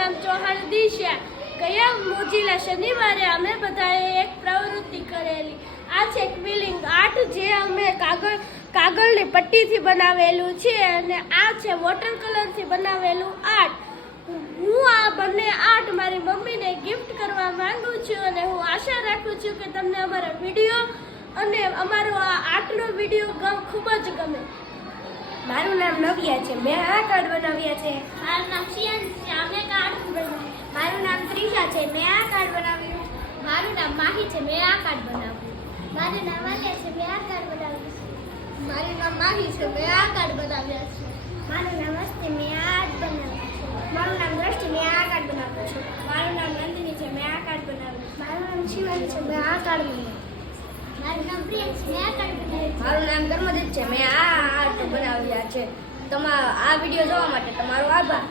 નામ ચૌહાણ દિશા. ગયા મોજીલા શનિવારે અમે બધાએ એક પ્રવૃત્તિ કરેલી. આ છે ક્વિલિંગ આર્ટ, જે અમે કાગળની પટ્ટીથી બનાવેલું છે, અને આ છે વોટર કલરથી બનાવેલું આર્ટ. હું આ બંને આર્ટ મારી મમ્મીને ગિફ્ટ કરવા માંગુ છું, અને હું આશા રાખું છું કે તમને અમારો વિડીયો અને અમારો આ આર્ટનો વિડીયો ખૂબ જ ગમે. મારું નામ નવ્યા છે, મેં આ કાર્ડ બનાવ્યા છે. મારું નામ શિયાન છે, અમે કાર્ડ બનાવ્યું. મારું નામ ત્રિષા છે, મેં આ કાર્ડ બનાવ્યું. મારું નામ માહી છે, મેં આ કાર્ડ બનાવ્યું. મારું નામ આલિયા છે, મેં આ કાર્ડ બનાવ્યું છે. મારું નામ માહી છે, મેં આ કાર્ડ બનાવ્યા છે. મારું નામ હસ્તી, મેં આ બનાવ્યું છે. મારું નામ દ્રષ્ટિ, મેં આ કાર્ડ બનાવ્યું છે. મારું નામ નંદિની છે, મેં આ કાર્ડ બનાવ્યું. મારું નામ શિવાની છે, મેં આ કાર્ડ બનાવ્યું. મારું નામ પ્રિયંક છે, મેં આ કાર્ડ બનાવ્યું. મારું નામ ધર્મજીત છે, મેં આ આર્ટ બનાવ્યા છે. આ વિડીયો જોવા માટે તમારો આભાર.